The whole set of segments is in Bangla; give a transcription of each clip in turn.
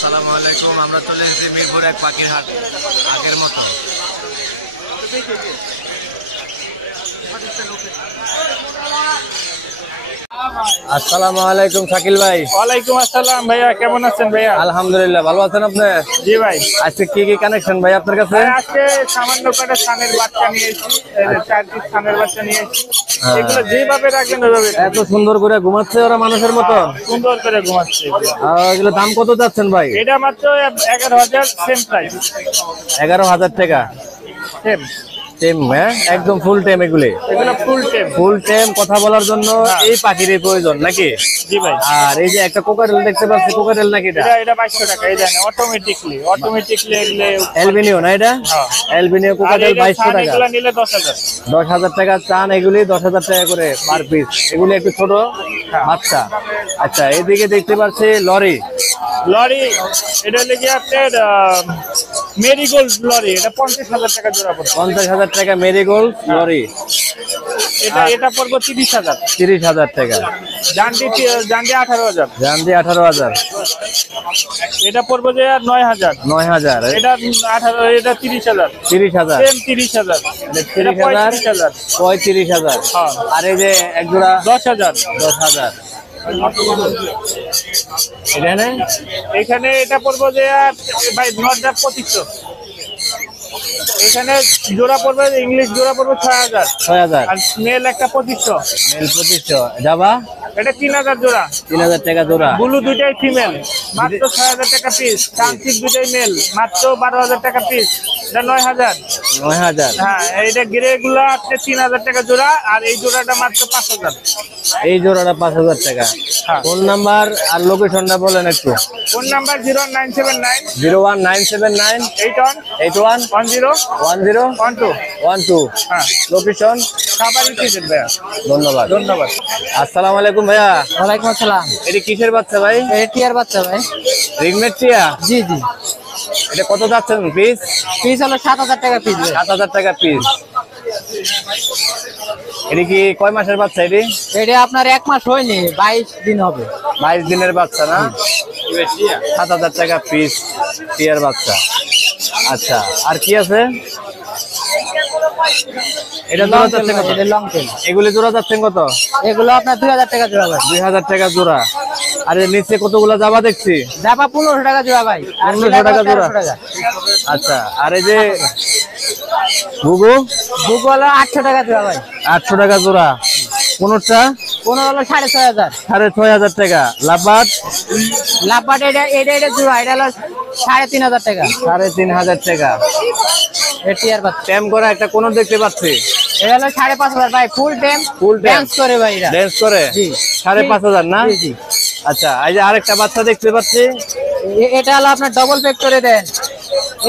আসসালামু আলাইকুম। আমরা চলে এসেছি মিরপুর এক পাখির হাট আগের মতো। আসসালামু আলাইকুম শাকিল ভাই। ওয়ালাইকুম আসসালাম ভাইয়া, কেমন আছেন ভাইয়া? আলহামদুলিল্লাহ, ভালো আছেন আপনি? জি ভাই। আজকে কি কি কানেকশন ভাই আপনার কাছে? আজকে সামান্য করে ছানের বাচ্চা নিয়ে এসেছি, 4 পিস ছানের বাচ্চা নিয়ে এসেছি। এগুলো যেভাবে রাখবেন ওইভাবে এত সুন্দর করে ঘুমাচ্ছে ওরা মানুষের মতো, সুন্দর করে ঘুমাচ্ছে। এগুলো দাম কত যাচ্ছেন ভাই? এটা মাত্র 11,000, সেম প্রাইস। 11,000 টাকা সেম টেম, হ্যাঁ একদম ফুল টেম। এগুলো ফুল টেম কথা বলার জন্য এই পাখির প্রয়োজন নাকি? জি ভাই। আর এই যে একটা কোকারেল দেখতে পাচ্ছি, কোকারেল নাকি এটা? এটা 2200 টাকা। এই দেখেন অটোমেটিকলি এগুলো অ্যালবিনিও না এটা? অ্যালবিনিও কোকারেল 2200 টাকা। এগুলো নিলে 10,000। 10,000 টাকা চান এগুলি, 10,000 টাকা করে পার পিস। এগুলি একটু ছোট বাচ্চা। আচ্ছা, এদিকে দেখতে পাচ্ছি লরি। এটা লেগে আপনার মেরিগোল্ড লরি, এটা 50,000 টাকা জোড়া পড়বে। 50,000 টাকা মেরিগোল্ড লরি। এটা পড়বে 30,000। 30,000 টাকা। জান্ডি 18,000। জান্ডি 18,000। এটা পড়বে যে 9,000। 9,000। এটা 18, এটা 30,000। 30,000। সেম 30,000। 30,000 35,000। হ্যাঁ। আর এই যে এক জোড়া 10,000। 10,000। এখানে এটা পড়বে যে ভাই 2500। এখানে জোড়া পড়বে, ইংলিশ জোড়া পড়বে 6,000। 6,000। আর মেল একটা 2500। মেল 2500। যাবা এটা 3,000 জোড়া। 3,000 টাকা জোড়া। ব্লু দুইটাই ফিমেল, মাত্র 6,000 টাকা পিস। তান্ত্রিক দুইটাই মেল, মাত্র 12,000 টাকা পিস। এটা 9,000। 9,000। হ্যাঁ, এইটা গ্রে গুলো আপনি 3,000 টাকা জোড়া, আর এই জোড়াটা মাত্র 5,000। এই জোড়াটা 5,000 টাকা। ফোন নাম্বার আর লোকেশনটা বলেন একটু। Phone number 01979 01979 81 81 10 10 12। 12। হ্যাঁ, লোকেশন খাবারই চিকেন ভাইয়া। ধন্যবাদ। ধন্যবাদ। আসসালামু আলাইকুম ভাইয়া। ওয়ালাইকুম আসসালাম। এটা কিসের বাচ্চা ভাই? টিয়ার বাচ্চা ভাই। রিগমেট টিয়া? জি জি। এটা কত যাচ্ছেন পিস? পিস হলো 7,000 টাকা পিস। 7,000 টাকা পিস। এটা কি কয় মাসের বাচ্চা? এটা আপনার 1 মাস হয়নি, 22 দিন হবে। 22 দিনের বাচ্চা না? 7,000 টাকা পিস টিয়ার বাচ্চা। আচ্ছা, আর কি আছে? এটা জোড়া যাচ্ছেন কত? Long tail. এগুলি জোড়া যাচ্ছেন কত? এগুলো আপনার 2,000 টাকা জোড়া ভাই। 2,000 টাকা জোড়া। আর এর নিচে কতগুলো যাবা দেখছি? জাপা 1500 টাকা জোড়া ভাই। 1500 টাকা জোড়া। আচ্ছা, আর এই যে ঘুঘু? বুক হলো 800 টাকা জোড়া ভাই। 800 টাকা জোড়া। কোনটা? কোনো হলো 6,500। 6,500 টাকা। লাভবাট? লাভবাট এটা জোড়া, এটা হলো 3,500 টাকা। 3,500 টাকা। টিয়ার বাচ্চা টেম করা একটা কোন দেখতে পাচ্ছি। এটা হলো 5,500 ভাই। ফুল টেম ড্যান্স করে ভাই। এটা ড্যান্স করে? জি। 5,500 না? জি জি। আচ্ছা, এই যে আরেকটা বাচ্চা দেখতে পাচ্ছি। এটা হলো আপনার ডবল পেক করে দেন,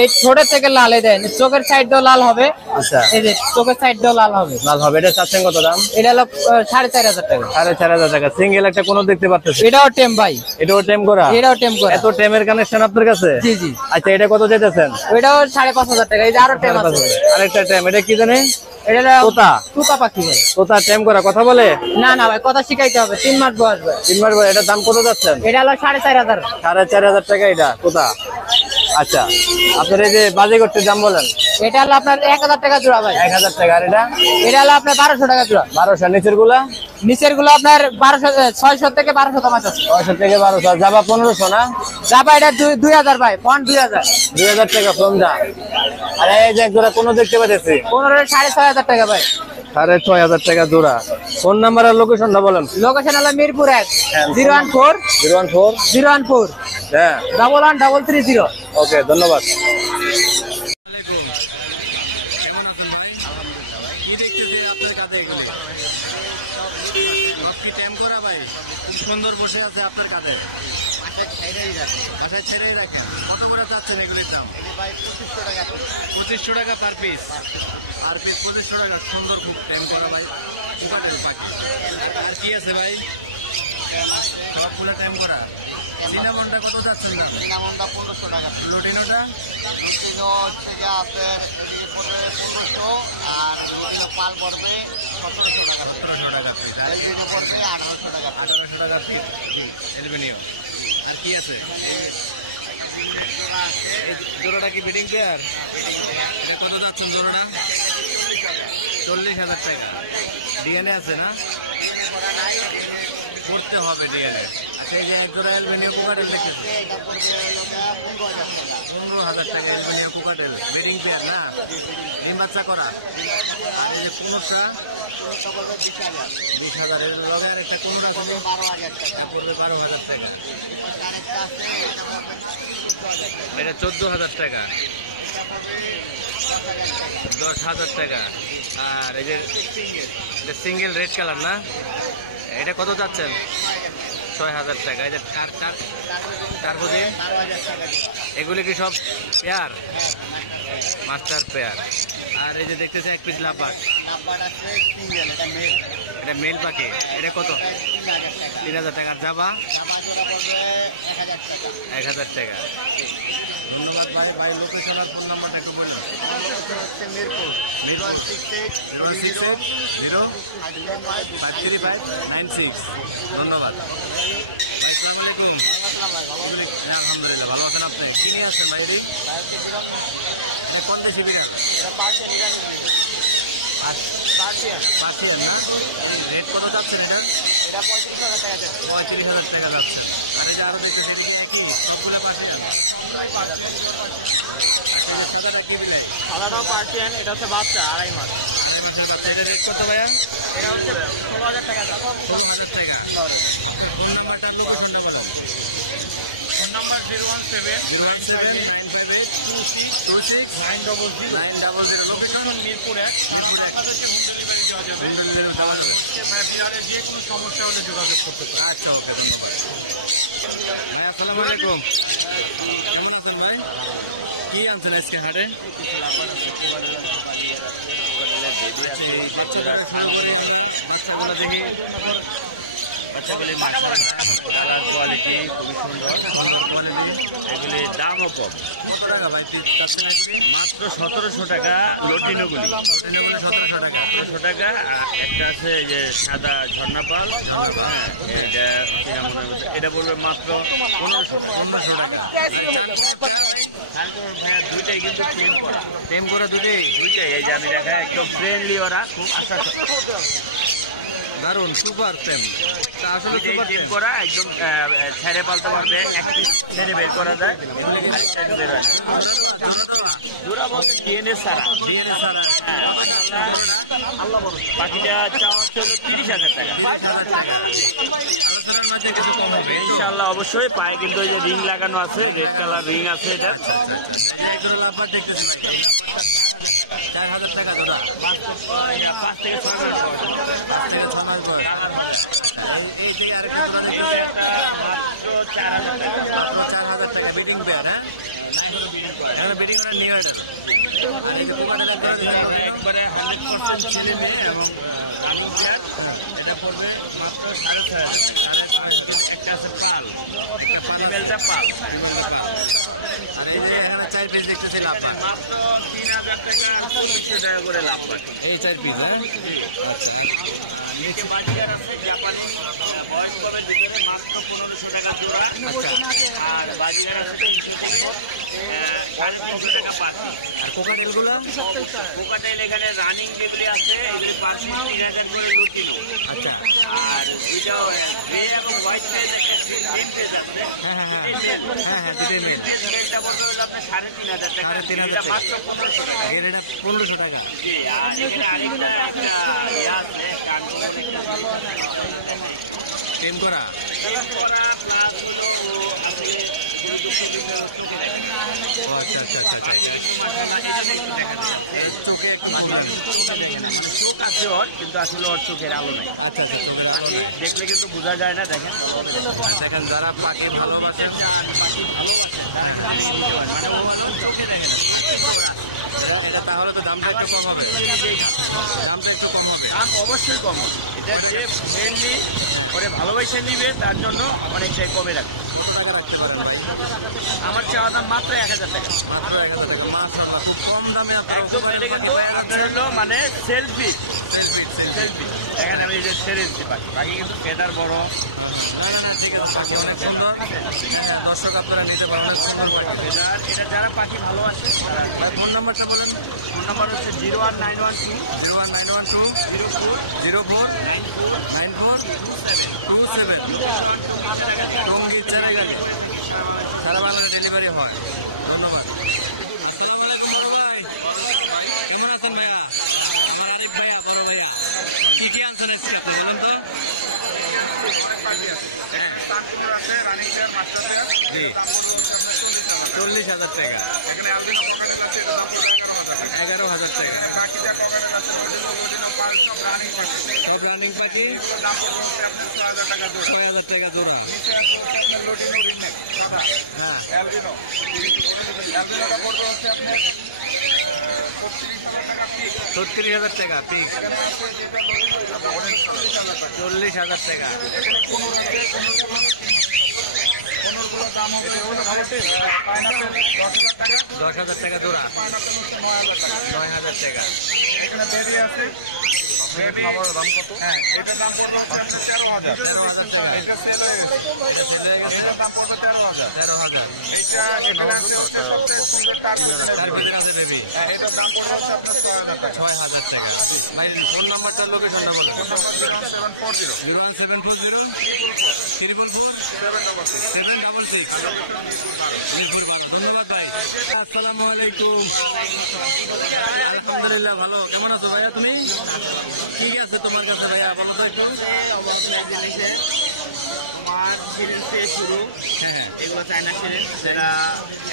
এই ছোটের থেকে লালে দেন, চোখের সাইড দিয়েও লাল হবে। আচ্ছা, এই যে চোখের সাইড দিয়েও লাল হবে। লাল হবে। এটা চাচ্ছেন কত দাম? এটা হলো 4,500 টাকা। 4,500 টাকা। সিঙ্গেল একটা কোন দেখতে পাচ্ছি। এটাও টেম ভাই। এটাও টেম করা? এটাও টেম করা। এত টেমের কানেকশন আপনার কাছে? জি জি। আচ্ছা, এটা কত যেতেছেন? ওইটাও 5,500 টাকা। এই যে আরো টেম আছে। আরেকটা টেম, এটা কি জানি? এটা হলো তুতা পাখি ভাই। তোতা টেম করা কথা বলে? না না ভাই, কথা শিখাইতে হবে। 3 মাস বয়স ভাই। 3 মাস বয়স। এটার দাম কত যাচ্ছেন? এটা হলো 4,500। 4,500 টাকা এটা তোতা। আচ্ছা, আপনার এই যে বাজিগরটির দাম বলেন? এটা হলো আপনার 1,000 টাকা জোড়া ভাই। 1,000 টাকা। আর এটা? এটা হলো আপনার 1,200 টাকা জোড়া। 1200। নিচের গুলা? নিচের গুলো আপনার 600 থেকে 1,200 মাছ আছে। 600 থেকে 1200। যাবা 1500 না? যাবা এটা 2,000 ভাই। পয়েন্ট 2,000। 2,000 টাকা ফোন দা। আর এই যে জোড়া কোন দেখতে পাচ্ছি? 6,500 টাকা ভাই। 6,500 টাকা জোড়া। ফোন নাম্বার আর লোকেশনটা বলেন? লোকেশন হলো মিরপুর 1 014 014 014 হ্যাঁ 113330। ওকে, ধন্যবাদ। সুন্দর বসে আছে আপনার কাছে। বাসায় ছেড়েই রাখেন। কত করে চাচ্ছেন এগুলির দাম? 2500 টাকা পার পিস। আর পিস 2500 টাকা। সুন্দর খুব টেম করা ভাই। আর কি আছে ভাই? সবগুলো টাইম করা। সিনামনটা কত যাচ্ছেন দাম? সিনামনটা 1500 টাকা। লটিনোটা? লটিনো হচ্ছে যে আপনার 1500, আর লটিনো পাল পড়বে 1700 টাকা। 1700 টাকা পিস। আর লটিনো পড়বে 1800 টাকা। 1800 টাকা পিস। জি, এলবেনিও। আর কি আছে? এই জোড়াটা কি বিডিং পেয়ার? এটা কত যাচ্ছেন জোড়াটা? 40,000 টাকা। ডিএনএ আছে না? করতে হবে ডিএনএ। আচ্ছা, এই যে এক জোড়া এলবেনিয়া কোকাটেল দেখতেছি, 15,000 টাকা এলবেনিয়া কোকাটেল, বেডিং পেয়ার না, ডিম বাচ্চা করা। আর এই যে কোনোটা 20,000, এর লগে আর একটা কোনোটা আছে 12,000 টাকা। এটা 14,000 টাকা, 10,000 টাকা। আর এই যে সিঙ্গেল রেড কালার না, এটা কত যাচ্ছেন? 6,000 টাকা। এই যে টার্বোজিন, এগুলি কি সব পেয়ার? Master pair. আর এই যে দেখতেছে এক পিস লাভবার্ড, এটা মেল পাখি, এটা কত? 3,000 টাকা। আর জাবা 1,000 টাকা। ধন্যবাদ ভাই। ভাই লোকেশন আর ফোন নাম্বারটা একটু বলুন। মিরপুর 066053596। ধন্যবাদ ভাই। আসসালামু আলাইকুম। আলহামদুলিল্লাহ, ভালো আছেন আপনি? কি নিয়ে আসছেন ভাই? কোন দেশি বিড়াল? পার্সিয়ান না? রেট কত যাচ্ছেন এটা? 35,000 টাকা যাচ্ছে। আর এটা আরো দেখতেছি একই সবগুলো পার্সিয়ান। সাদাটা কি বিলাই? সাদাটাও পার্সিয়ান, এটা হচ্ছে বাচ্চা 2.5 মাস। 2.5 মাসের বাচ্চা। এটা রেট কত ভাইয়া? এটা হচ্ছে 16,000 টাকা। 16,000 টাকা। ফোন নাম্বারটা লোকেশনটা বলো। Phone number 017-958-26-900। লোকেশন মিরপুরে। বিহারে যে কোনো সমস্যা হলে যোগাযোগ করতে পারে। আচ্ছা, ওকে, ধন্যবাদ ভাই। আসসালামু আলাইকুম। কেমন আছেন ভাই? কি আনছেন আজকে হাটে? বাচ্চাগুলো দেখি, বাচ্চাগুলি মাশাআল্লাহ কালার কোয়ালিটি খুবই সুন্দর, এগুলি দামও কম। কত টাকা ভাই পিস চাচ্ছেন আজকে? মাত্র 1700 টাকা লটিনোগুলি। 1700 টাকা। 1700 টাকা। একটা আছে এই যে সাদা ঝর্ণাপাল, হ্যাঁ, এটা কিনা মনে হচ্ছে এটা বলবে মাত্র 1500 টাকা। 1500 টাকা। তারপর ভাইয়া দুইটাই কিন্তু টেম করে দুটোই দুইটাই এই যে আমি দেখা একদম ফ্রেন্ডলি, ওরা খুব আশা দারুন, সুপার টেম। আসলে দুইটাই সুপার টেম টেম। করা, একদম ছেড়ে পালতে পারবে, এক পিস ছেড়ে বের করা যায়, আরেকটা একটু বের হয়। জোড়া বলতে ডিএনএ ছাড়া। ডিএনএ ছাড়া। হ্যাঁ, পাখিটা চাওয়া হচ্ছে 30,000 টাকা। 30,000 টাকা। আলোচনার মাঝে কিছু কম হবে ইনশাআল্লাহ অবশ্যই। পায়ে কিন্তু ওই যে রিং লাগানো আছে, রেড কালার রিং আছে এটা। একজন লাভবার দেখতেছি ভাই। 4,000 টাকা ধরা। 5 থেকে 6 মাস বয়স। 5 থেকে 6 মাস বয়স। এই থেকে আরেকটা ধরা দেখতেছি মাত্র 4,000 টাকা। মাত্র 4,000 টাকা। বিডিং পেয়ার, হ্যাঁ? এখন বিডিং করে নিয়ে এটা। এই যে পোকাটা ধরা দেখতেছি একবারে 100% ছেলে মেয়ে এবং রানিং পেয়ার। এটা পড়বে মাত্র 6,500। একটা আছে পাল, ফিমেলটা পাল। আর এই যে এখানে 4 পিস দেখতেছি লাভবার। মাত্র 3,000 টাকা, 200 টাকা করে লাভ পায়। এই 4 পিস, হ্যাঁ? আচ্ছা। নিচে বাজিকার আছে জাপানি, বয়স কমের ভিতরে মাত্র 1500 টাকা জোড়া। আর বাজিকার আছে 300 থেকে 350 টাকা পাখি। আর কোকাটেলগুলো? কোকাটেল এখানে রানিং যেগুলি আছে এগুলি পাখি 3,000 করে লুটিনো। আচ্ছা। আর দুইটা গ্রে এবং হোয়াইট ফেজ, একটা গ্রিন ফেজ আছে। হ্যাঁ, দুটোই মেল। মেলটা বলতে হলো আপনার 3,500 টাকা, 3,500 এটা টাকা। মাত্র 1500 টাকা। এর এটা 1500 টাকা। জি, আর এখানে আরেকটা ইয়ে আছে, কানগুলো টেম করা। করা প্লাস হলো ও আপনি ও আচ্ছা। এই চোখে একটু চোখ আছে ওর, কিন্তু আসলে ওর চোখের আলো নাই। আচ্ছা, চোখের আলো নাই। দেখলে কিন্তু বোঝা যায় না। দেখেন দেখেন, যারা পাখি ভালোবাসেন, এটা তাহলে তো দামটা একটু কম হবে। দামটা একটু কম হবে। দাম অবশ্যই কম হবে। এটা যে মেনলি ওরে ভালোবাসে নিবে তার জন্য অনেকটাই কমে রাখবে। কত টাকা রাখতে পারেন ভাই? আমার চাওয়া দাম মাত্র 1,000 টাকা। মাত্র 1,000 টাকা। মাশাআল্লাহ, খুব কম দামে আপনারা একদম এটা কিন্তু আপনার হলো মানে সেলফি। এখানে আমি এই যে ছেড়ে দিচ্ছি পাখি, পাখি কিন্তু ফেদার বড়। না না না, ঠিক আছে, পাখি অনেক সুন্দর। হ্যাঁ, দর্শক আপনারা নিতে পারেন, অনেক সুন্দর পাখি। ফেদার এটা যারা পাখি ভালোবাসে। ভাই ফোন নাম্বারটা বলেন। ফোন নাম্বার হচ্ছে 01912 01912 04 94 27 টঙ্গী চেরাইগাড়ি, সারা বাংলায় ডেলিভারি হয়। ধন্যবাদ। আসসালামু আলাইকুম বড় ভাই, কেমন আছেন ভাইয়া? আমি আরিফ ভাইয়া, বড় ভাইয়া। কি কি আনছেন আজকে আপনি বলেন তো? জি, 40,000 টাকা, 11,000 টাকা। সব রানিং পাখি 6,000 টাকা জোড়া। হ্যাঁ, 36,000 টাকা পিক, 40,000 টাকা। 10,000 টাকা জোড়া, 9,000 টাকা। খাবারের দাম কত? হ্যাঁ, এটার দাম পড়বে 13,000 টাকা। এটা সেল হয়ে গেছে, এটার দাম পড়বে 13,000। এইটা এটার সুন্দর তার ভিতরে আছে বেবি। এটার দাম পড়বে হচ্ছে আপনার 6,000 টাকা। ভাই ফোন নাম্বারটা, লোকেশনটা বলুন। 01740 444 766। ধন্যবাদ ভাই। আসসালামু আলাইকুম। আলহামদুলিল্লাহ ভালো। কেমন আছো ভাইয়া তুমি? কি কি আছে তোমার কাছে ভাইয়া, বলো তো একটু। আমার সিরিজ থেকে শুরু। হ্যাঁ, এগুলো চায়না সিরিজ, যেটা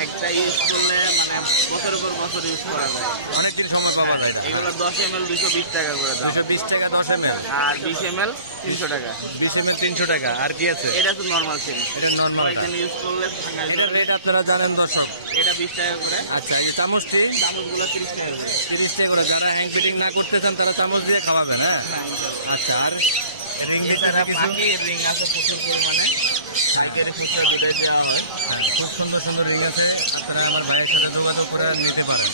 একটা ইউজ করলে মানে বছরের পর বছর ইউজ করা যায়। অনেকদিন সময় পাওয়া যায় না। এগুলো 10 ml 220 টাকা করে দাম, 220 টাকা 10 ml, আর 20 ml 300 টাকা। 20 ml 300 টাকা। আর কি আছে? এটা তো নর্মাল সিরিজ, এটা নর্মাল। কয়েকদিন ইউজ করলে এটার রেট আপনারা জানেন দর্শক। এটা 20 টাকা করে। আচ্ছা, এই চামচটি চামচগুলো 30 টাকা করে। 30 টাকা করে। যারা হ্যাং ফিটিং না করতে চান তারা চামচ দিয়ে খাওয়াবেন। হ্যাঁ, আচ্ছা। আর রিং ভিতরে কিছু পাখির রিং আছে প্রচুর পরিমাণে, পাইকারি খুচরা দুটোই দেওয়া হয়। খুব সুন্দর সুন্দর রিং আছে, আপনারা আমার ভাইয়ের সাথে যোগাযোগ করে নিতে পারেন।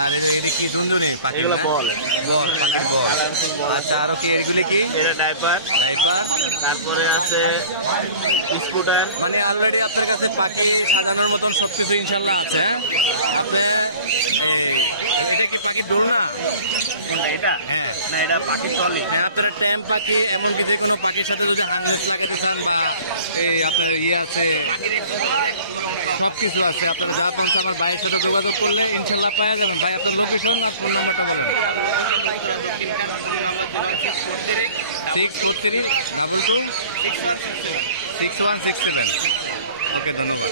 আর এটা কি দুন্দুলি পাখি? এগুলো না? বল, বল, পাখির বল। কালারফুল বল। আচ্ছা, আরো কি এগুলি কি? এটা ডাইপার, ডাইপার। তারপরে আছে স্কুটার। মানে অলরেডি আপনার কাছে পাখি সাজানোর মতন সবকিছু ইনশাল্লাহ আছে। হ্যাঁ? আপনি এটা কি পাখির ডোর না? এটা হ্যাঁ। না, এটা পাখির টলি। হ্যাঁ, আপনারা ট্যাম পাখি এমনকি যে কোনো পাখির সাথে যদি হান্ড্রেড লাগাতে চান, বা এই আপনার ইয়ে আছে, সবকিছু আছে। আপনারা যা পৌঁছে আমার ভাইয়ের সাথে যোগাযোগ করলে ইনশাল্লাহ পাওয়া যাবেন। ভাই আপনার লোকেশন আর ফোন নাম্বারটা বলুন। 643 22 6167। ওকে, ধন্যবাদ।